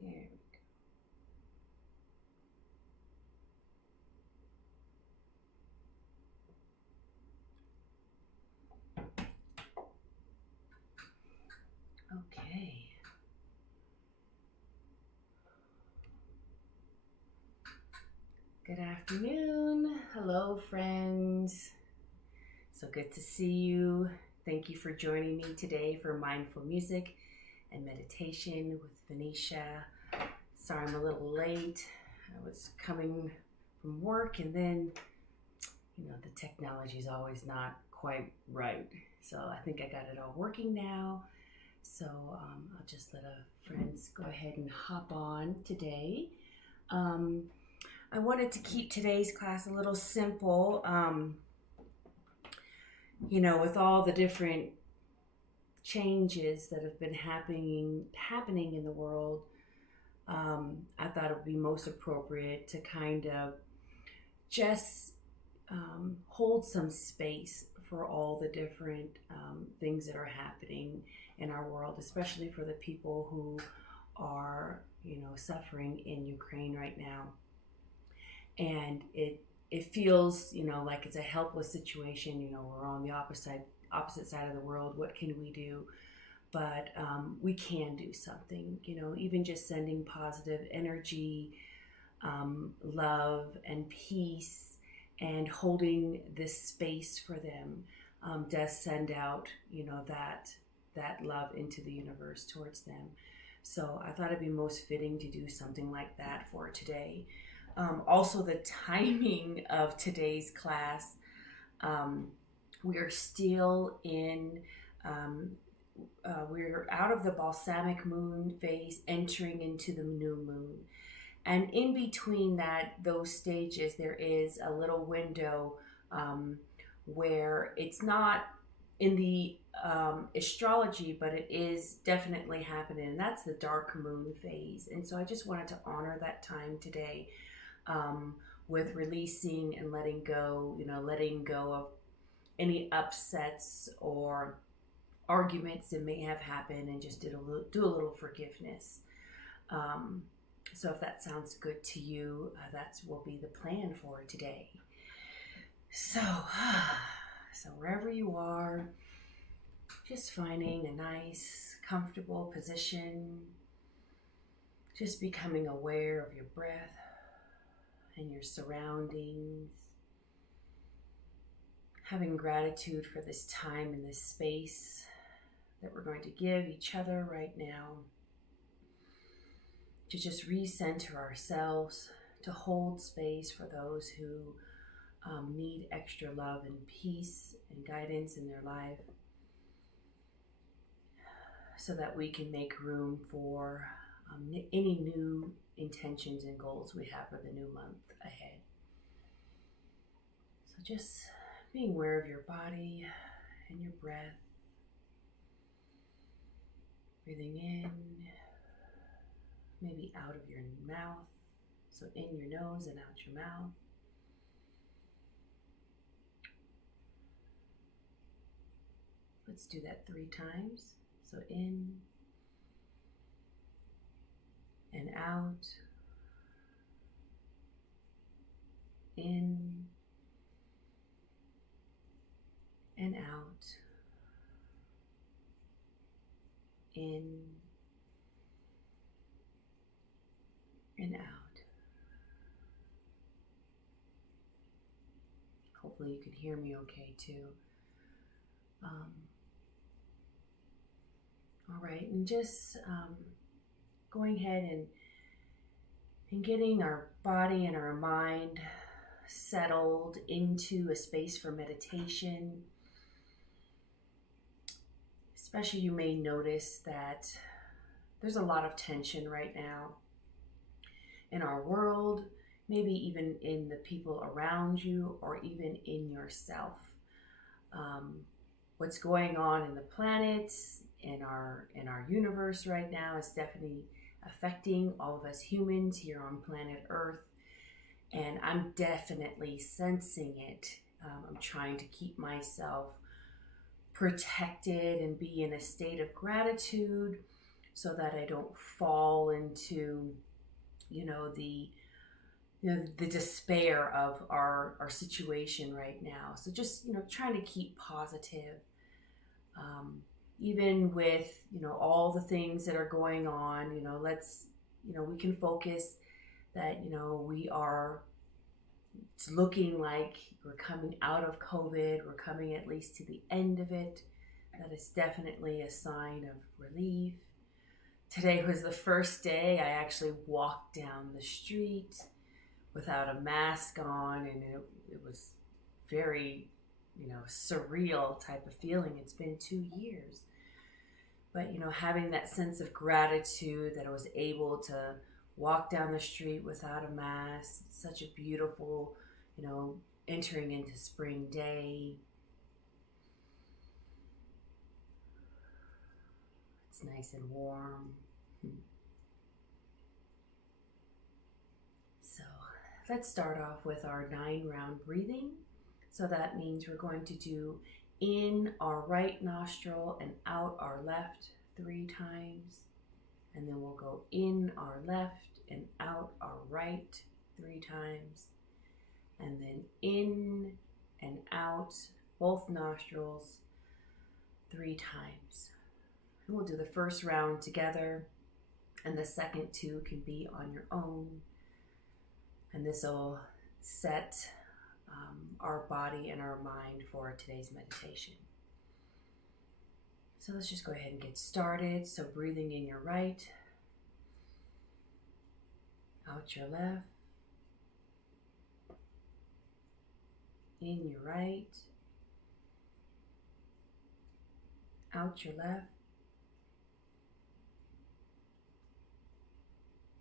There. Okay. Good afternoon. Hello, friends. So good to see you. Thank you for joining me today for Mindful Music and Meditation with Vanisha. Sorry I'm a little late. I was coming from work and then, the technology is always not quite right. So I think I got it all working now. So I'll just let friends go ahead and hop on today. I wanted to keep today's class a little simple. With all the different changes that have been happening in the world, I thought it would be most appropriate to kind of just hold some space for all the different things that are happening in our world, especially for the people who are, suffering in Ukraine right now. And it feels, like it's a helpless situation. We're on the opposite side of the world. What can we do? But we can do something, even just sending positive energy, love and peace, and holding this space for them does send out, that love into the universe towards them. So I thought it'd be most fitting to do something like that for today. Also, the timing of today's class, we are still in, we're out of the balsamic moon phase, entering into the new moon. And in between those stages, there is a little window where it's not in the astrology, but it is definitely happening, and that's the dark moon phase. And so I just wanted to honor that time today with releasing and letting go of any upsets or arguments that may have happened, and just do a little forgiveness. So if that sounds good to you, that will be the plan for today. So wherever you are, just finding a nice, comfortable position, just becoming aware of your breath and your surroundings, having gratitude for this time and this space that we're going to give each other right now, to just recenter ourselves, to hold space for those who need extra love and peace and guidance in their life, so that we can make room for any new intentions and goals we have for the new month ahead. So just being aware of your body and your breath, breathing in, maybe out of your mouth, so in your nose and out your mouth. Let's do that 3 times. So in and out, in and out, in and out. Hopefully you can hear me okay too. All right, and just going ahead and getting our body and our mind settled into a space for meditation. Especially, you may notice that there's a lot of tension right now in our world, maybe even in the people around you, or even in yourself. What's going on in the planets, in our universe right now is definitely affecting all of us humans here on planet Earth. And I'm definitely sensing it. I'm trying to keep myself protected and be in a state of gratitude so that I don't fall into, the despair of our situation right now. So just, trying to keep positive. Even with, all the things that are going on, we can focus that, we are, it's looking like we're coming out of COVID. We're coming at least to the end of it. That is definitely a sign of relief. Today was the first day I actually walked down the street without a mask on, and it was very, surreal type of feeling. It's been 2 years. But, having that sense of gratitude that I was able to walk down the street without a mask, it's such a beautiful, entering into spring day. It's nice and warm. So let's start off with our 9-round breathing. So that means we're going to do in our right nostril and out our left 3 times. And then we'll go in our left and out our right 3 times. And then in and out both nostrils 3 times. And we'll do the first round together, and the second 2 can be on your own. And this will set our body and our mind for today's meditation. So let's just go ahead and get started. So breathing in your right, out your left, in your right, out your left,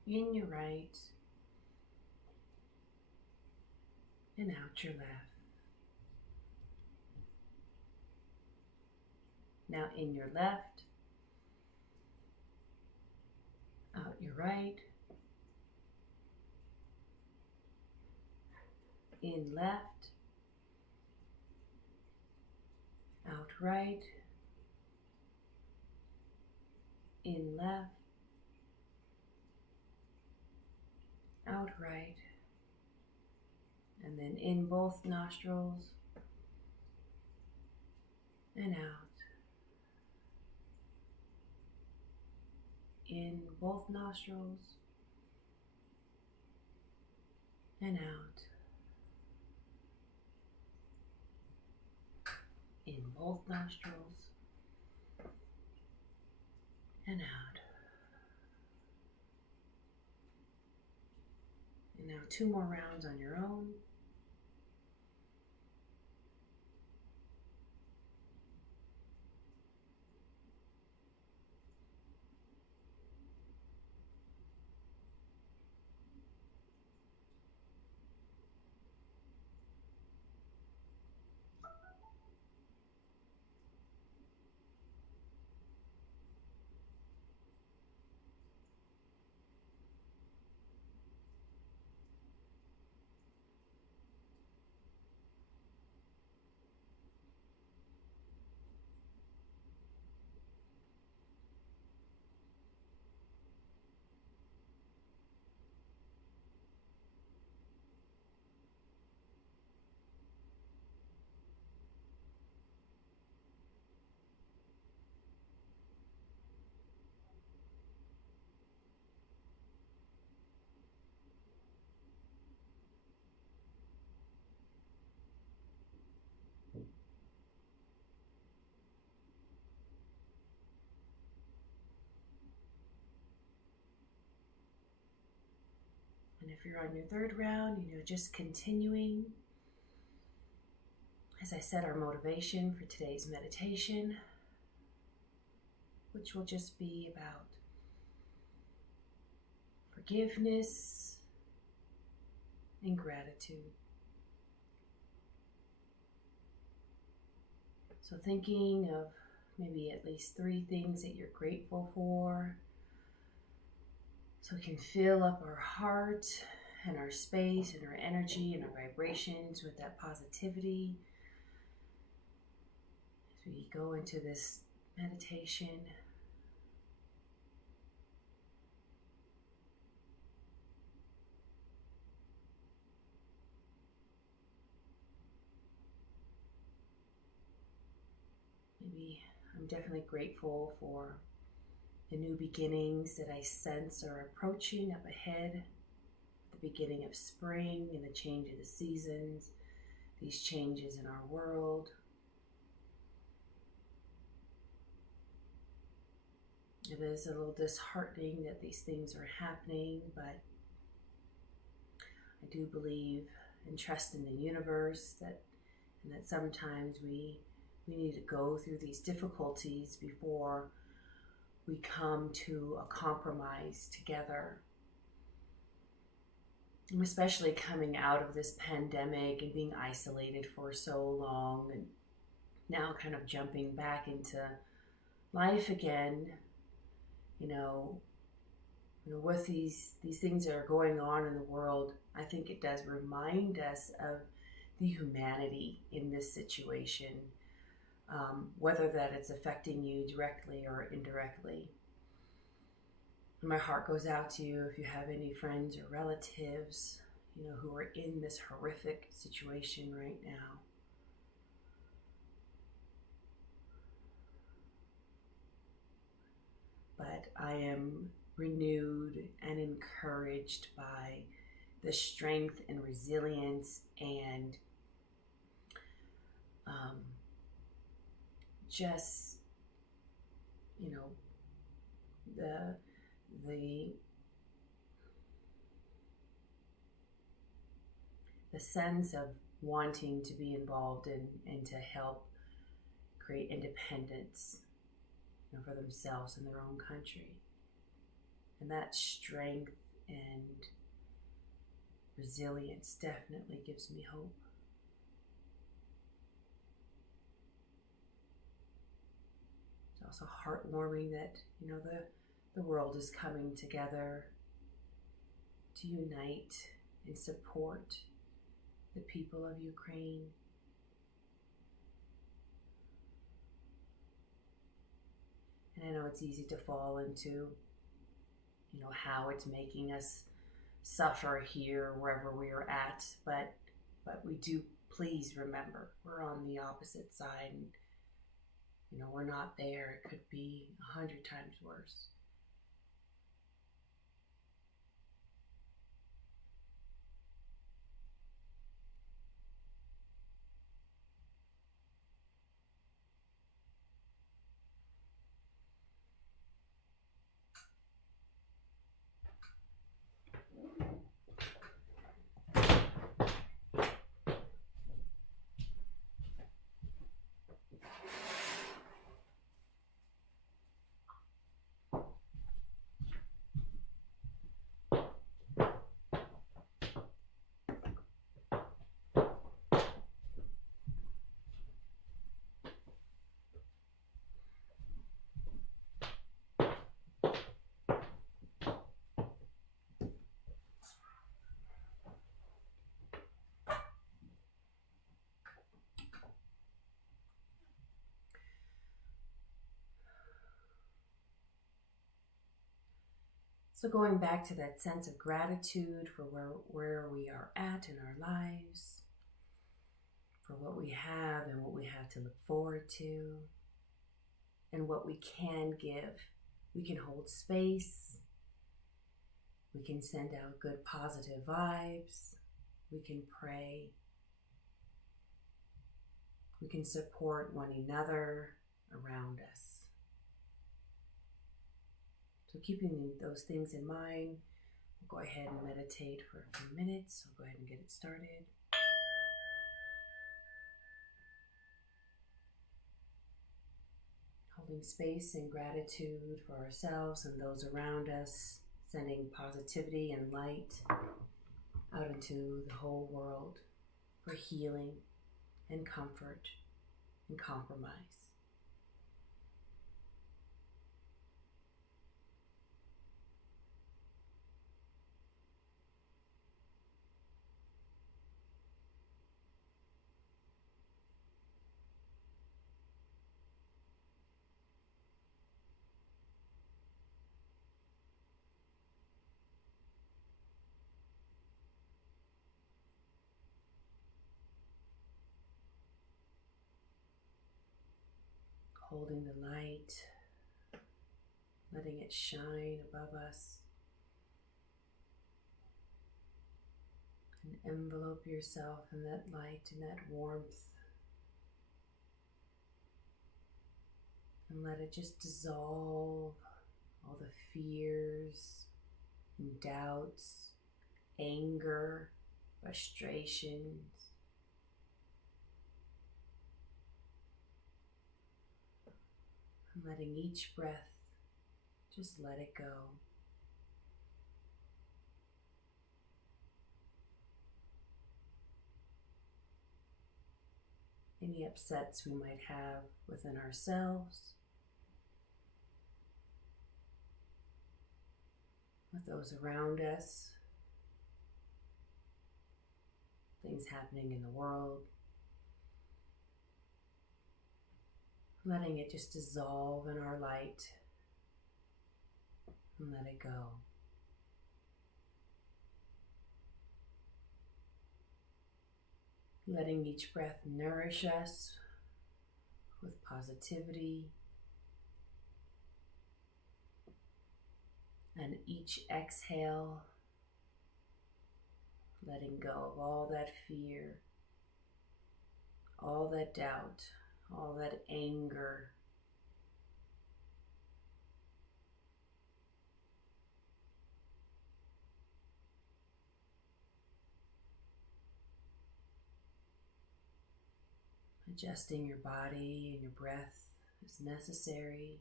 in your right, and out your left. Now in your left, out your right, in left, out right, in left, out right, and then in both nostrils and out. In both nostrils and out. In both nostrils and out. And now 2 more rounds on your own. And if you're on your 3rd round, just continuing. As I said, our motivation for today's meditation, which will just be about forgiveness and gratitude. So thinking of maybe at least 3 things that you're grateful for. So we can fill up our heart and our space and our energy and our vibrations with that positivity as we go into this meditation. Maybe I'm definitely grateful for the new beginnings that I sense are approaching up ahead, the beginning of spring and the change of the seasons, these changes in our world. It is a little disheartening that these things are happening, but I do believe and trust in the universe and that sometimes we need to go through these difficulties before we come to a compromise together. And especially coming out of this pandemic and being isolated for so long, and now kind of jumping back into life again, with these things that are going on in the world, I think it does remind us of the humanity in this situation, whether that it's affecting you directly or indirectly. And my heart goes out to you if you have any friends or relatives, who are in this horrific situation right now. But I am renewed and encouraged by the strength and resilience and just, the sense of wanting to be involved in and to help create independence, for themselves in their own country. And that strength and resilience definitely gives me hope. It's also heartwarming that, the world is coming together to unite and support the people of Ukraine. And I know it's easy to fall into, how it's making us suffer here, wherever we are at. But we do, please remember, we're on the opposite side. And, we're not there. It could be 100 times worse. So going back to that sense of gratitude for where we are at in our lives, for what we have and what we have to look forward to, and what we can give. We can hold space. We can send out good positive vibes. We can pray. We can support one another around us. So keeping those things in mind, we'll go ahead and meditate for a few minutes. I'll go ahead and get it started. Holding space and gratitude for ourselves and those around us, sending positivity and light out into the whole world for healing and comfort and compromise. holding the light, letting it shine above us, and envelope yourself in that light and that warmth, and let it just dissolve all the fears and doubts, anger, frustrations. And letting each breath just let it go. Any upsets we might have within ourselves, with those around us, things happening in the world, letting it just dissolve in our light and let it go. Letting each breath nourish us with positivity, and each exhale, letting go of all that fear, all that doubt, all that anger. Adjusting your body and your breath as necessary.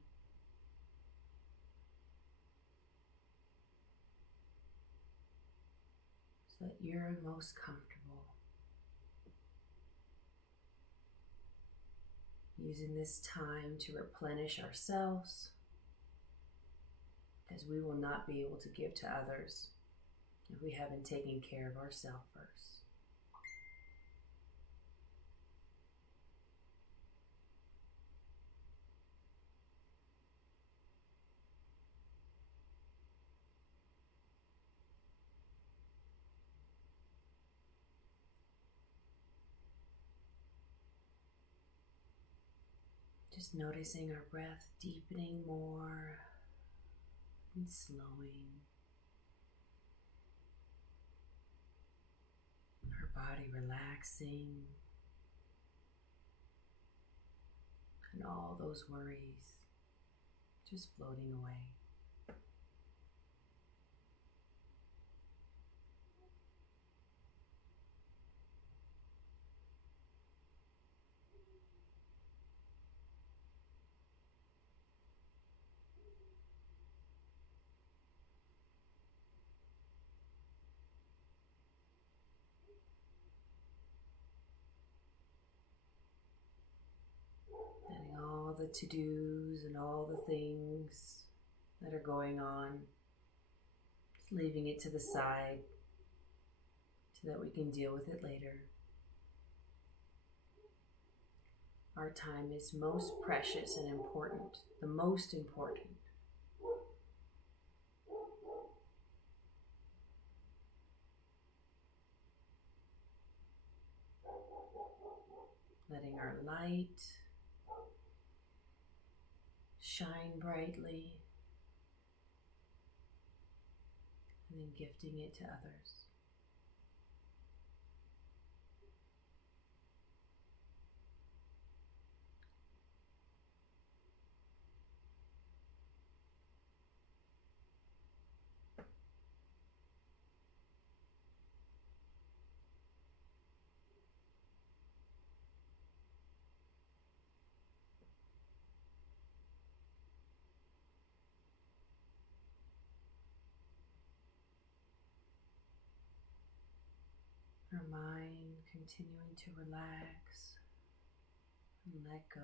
So that you're most comfortable. Using this time to replenish ourselves, because we will not be able to give to others if we haven't taken care of ourselves first. Just noticing our breath deepening more and slowing. Our body relaxing. And all those worries just floating away. Letting all the to-dos and all the things that are going on, just leaving it to the side so that we can deal with it later. Our time is most precious and important, the most important. Letting our light shine brightly, and then gifting it to others. Our mind continuing to relax and let go.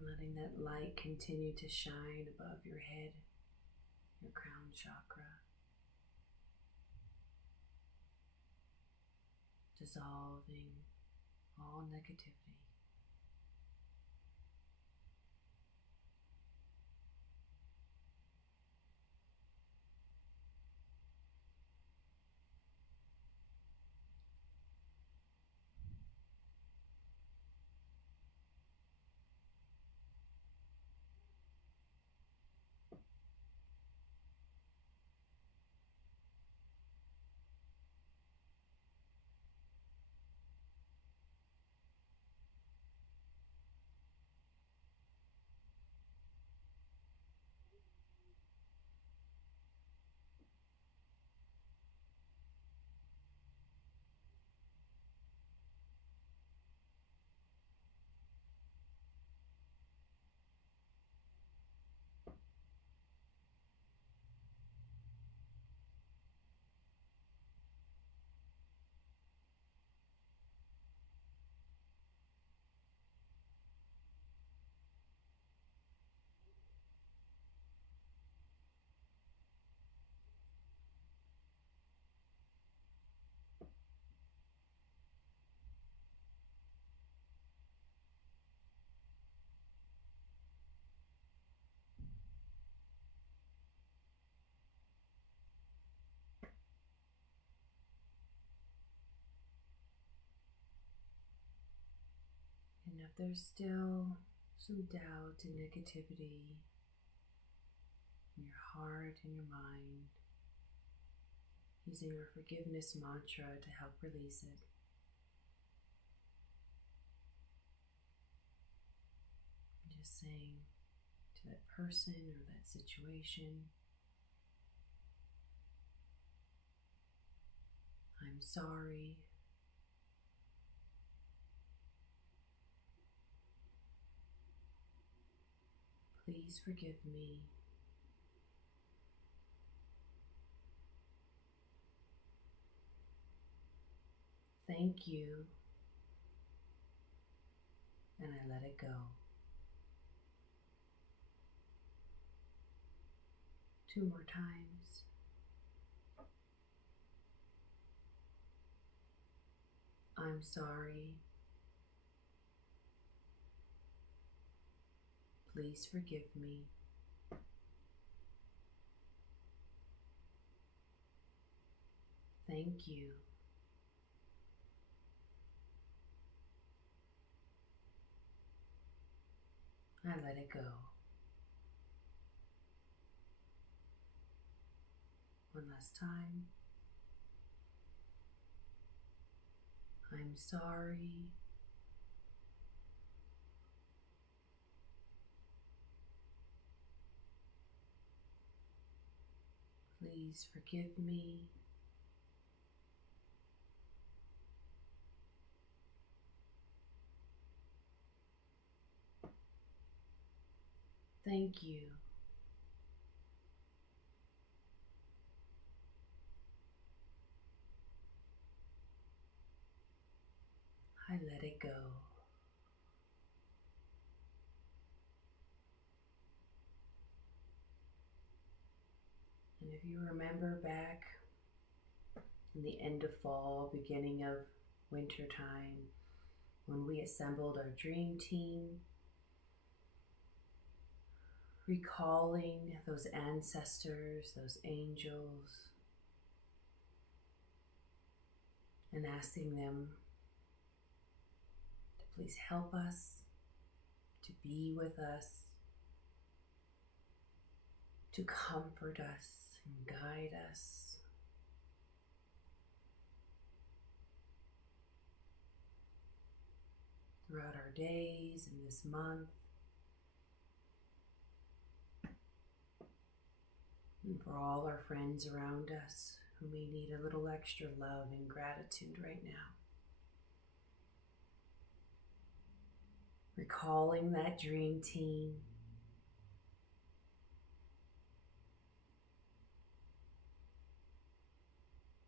Letting that light continue to shine above your head, your crown chakra. dissolving all negativity. And if there's still some doubt and negativity in your heart and your mind, using our forgiveness mantra to help release it. And just saying to that person or that situation, I'm sorry. Please forgive me. Thank you. And I let it go. 2 more times. I'm sorry. Please forgive me. Thank you. I let it go. One last time. I'm sorry. Please forgive me. Thank you. I let it go. And if you remember back in the end of fall, beginning of winter time, when we assembled our dream team, recalling those ancestors, those angels, and asking them to please help us, to be with us, to comfort us and guide us. Throughout our days and this month, and for all our friends around us who may need a little extra love and gratitude right now. Recalling that dream team,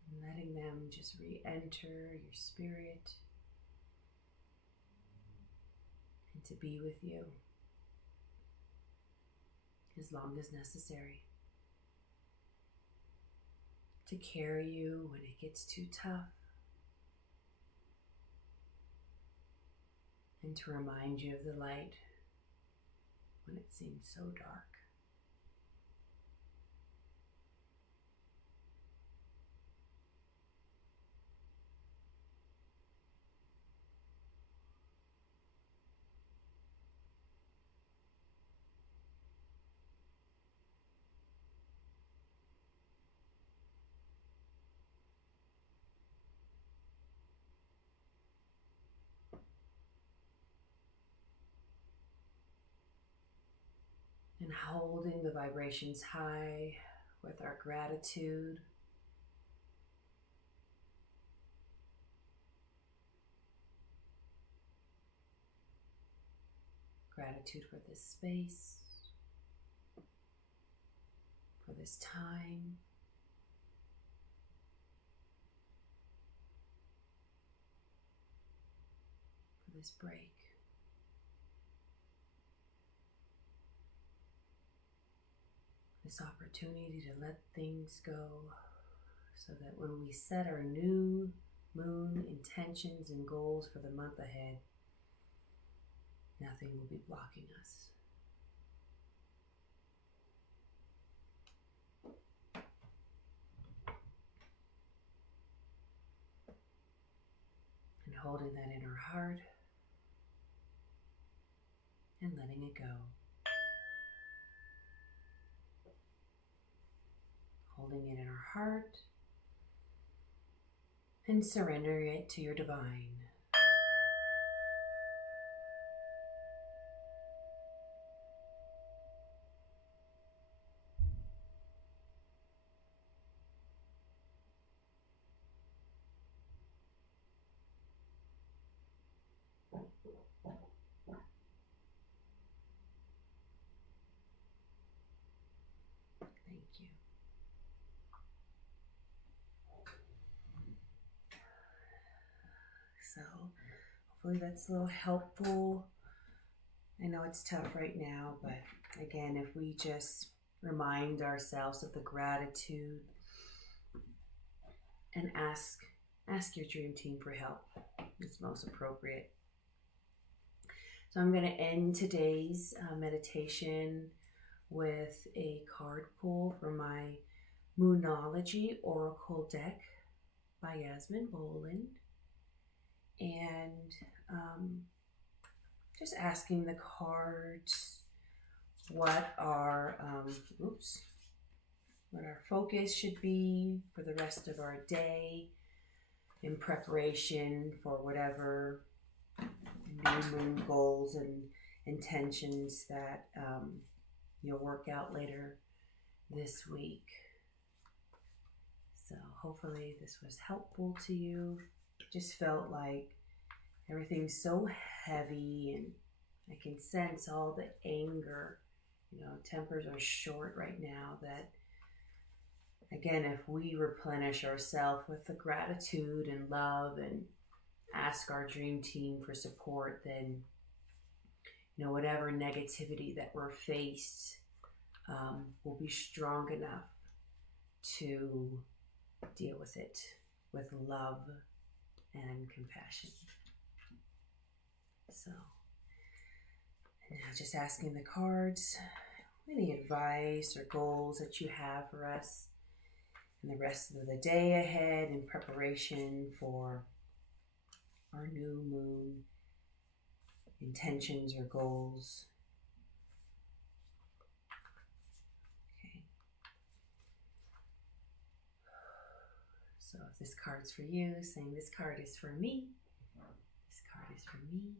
and letting them just re-enter your spirit and to be with you as long as necessary. To carry you when it gets too tough, and to remind you of the light when it seems so dark. And holding the vibrations high with our gratitude. Gratitude for this space, for this time, for this break. This opportunity to let things go so that when we set our new moon intentions and goals for the month ahead, nothing will be blocking us. And holding that in our heart and letting it go. Holding it in our heart and surrendering it to your divine. Thank you. So hopefully that's a little helpful. I know it's tough right now, but again, if we just remind ourselves of the gratitude and ask your dream team for help, it's most appropriate. So I'm going to end today's meditation with a card pull from my Moonology Oracle deck by Yasmin Boland. And just asking the cards what our focus should be for the rest of our day in preparation for whatever new moon goals and intentions that you'll work out later this week. So hopefully this was helpful to you. Just felt like everything's so heavy and I can sense all the anger. Tempers are short right now, that again, if we replenish ourselves with the gratitude and love and ask our dream team for support, then whatever negativity that we're faced will be strong enough to deal with it with love and compassion. So, and now just asking the cards any advice or goals that you have for us in the rest of the day ahead in preparation for our new moon intentions or goals. Okay. So if this card's for you, saying this card is for me. This card is for me.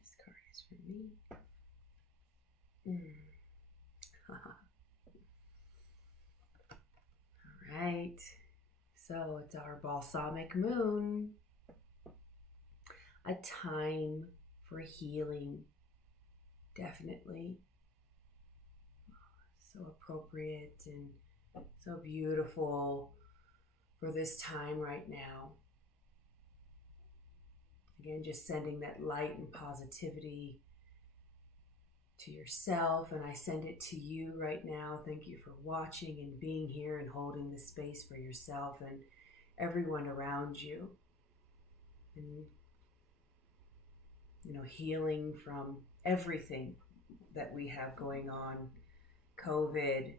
This card is for me. All right. So it's our balsamic moon. A time for healing. Definitely. So appropriate and so beautiful for this time right now. Again, just sending that light and positivity to yourself, and I send it to you right now. Thank you for watching and being here and holding the space for yourself and everyone around you. And, healing from everything that we have going on, COVID,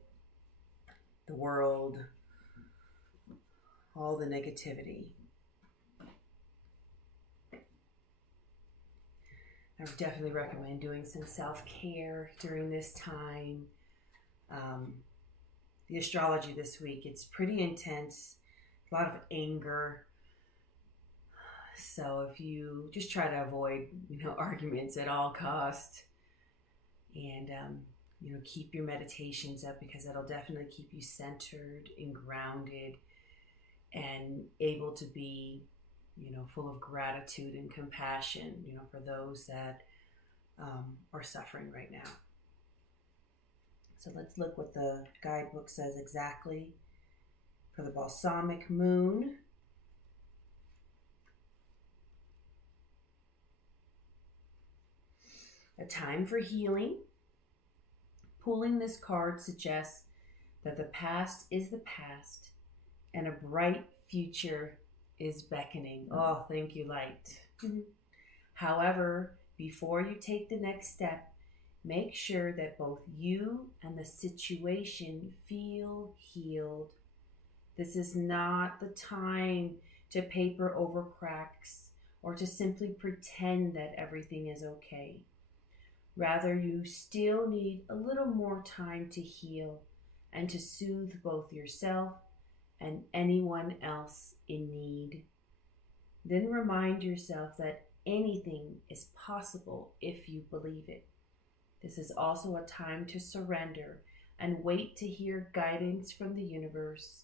the world, all the negativity. I would definitely recommend doing some self-care during this time. The astrology this week, it's pretty intense, a lot of anger. So if you just try to avoid, arguments at all cost, and, keep your meditations up, because that'll definitely keep you centered and grounded and able to be, full of gratitude and compassion, for those that are suffering right now. So let's look what the guidebook says exactly for the balsamic moon. A time for healing. Pulling this card suggests that the past is the past and a bright future is beckoning. Oh, thank you, light. However, before you take the next step, make sure that both you and the situation feel healed. This is not the time to paper over cracks or to simply pretend that everything is okay. Rather, you still need a little more time to heal and to soothe both yourself and anyone else in need. Then remind yourself that anything is possible if you believe it. This is also a time to surrender and wait to hear guidance from the universe.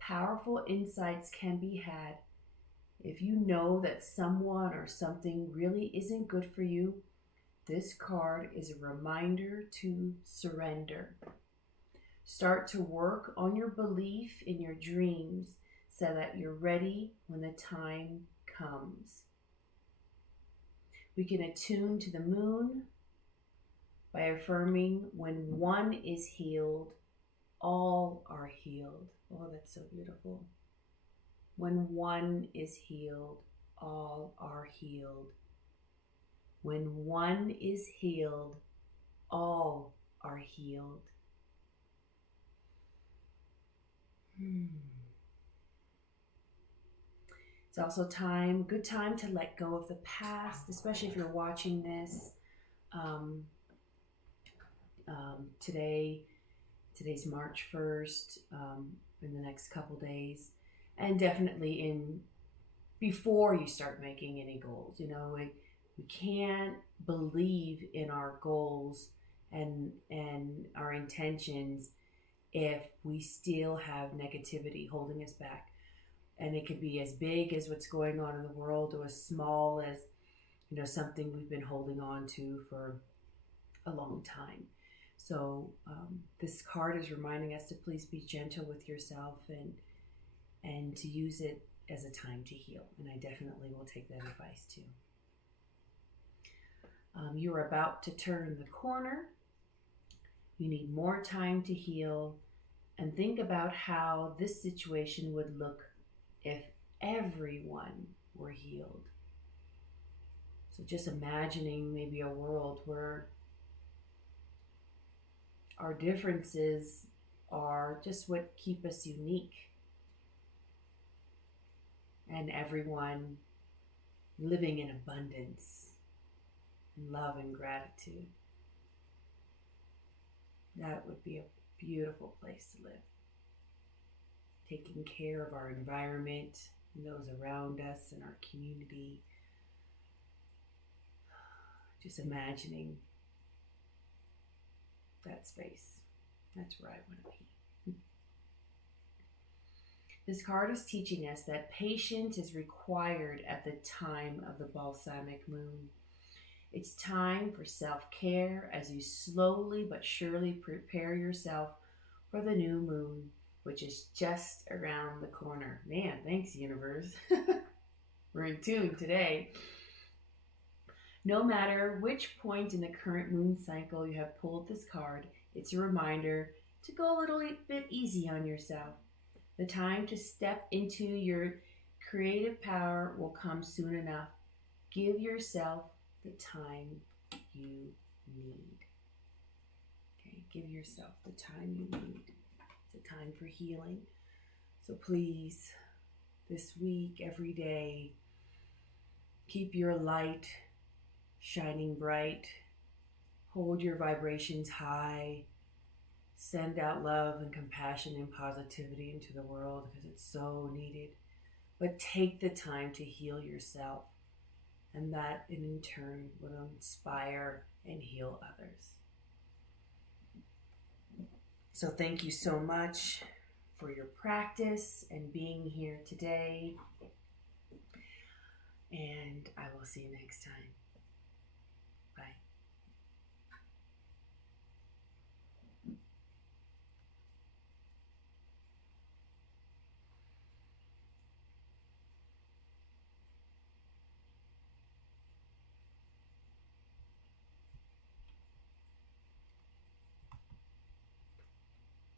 Powerful insights can be had. If you know that someone or something really isn't good for you, this card is a reminder to surrender. Start to work on your belief in your dreams so that you're ready when the time comes. We can attune to the moon by affirming, when one is healed, all are healed. Oh, that's so beautiful. When one is healed, all are healed. When one is healed, all are healed. It's also good time to let go of the past, especially if you're watching this today's March 1st, in the next couple days, and definitely before you start making any goals. We can't believe in our goals and our intentions if we still have negativity holding us back. And it could be as big as what's going on in the world, or as small as, something we've been holding on to for a long time. So this card is reminding us to please be gentle with yourself and to use it as a time to heal. And I definitely will take that advice too. You're about to turn the corner. You need more time to heal, and think about how this situation would look if everyone were healed. So just imagining maybe a world where our differences are just what keep us unique, and everyone living in abundance and love and gratitude. That would be a beautiful place to live. Taking care of our environment and those around us and our community. Just imagining that space. That's where I want to be. This card is teaching us that patience is required at the time of the balsamic moon. It's time for self-care as you slowly but surely prepare yourself for the new moon, which is just around the corner. Man, thanks, universe. We're in tune today. No matter which point in the current moon cycle you have pulled this card, it's a reminder to go a little bit easy on yourself. The time to step into your creative power will come soon enough. Give yourself the time you need. Okay, give yourself the time you need. It's a time for healing. So please, this week, every day, keep your light shining bright. Hold your vibrations high. Send out love and compassion and positivity into the world because it's so needed. But take the time to heal yourself, and that in turn will inspire and heal others. So thank you so much for your practice and being here today. And I will see you next time.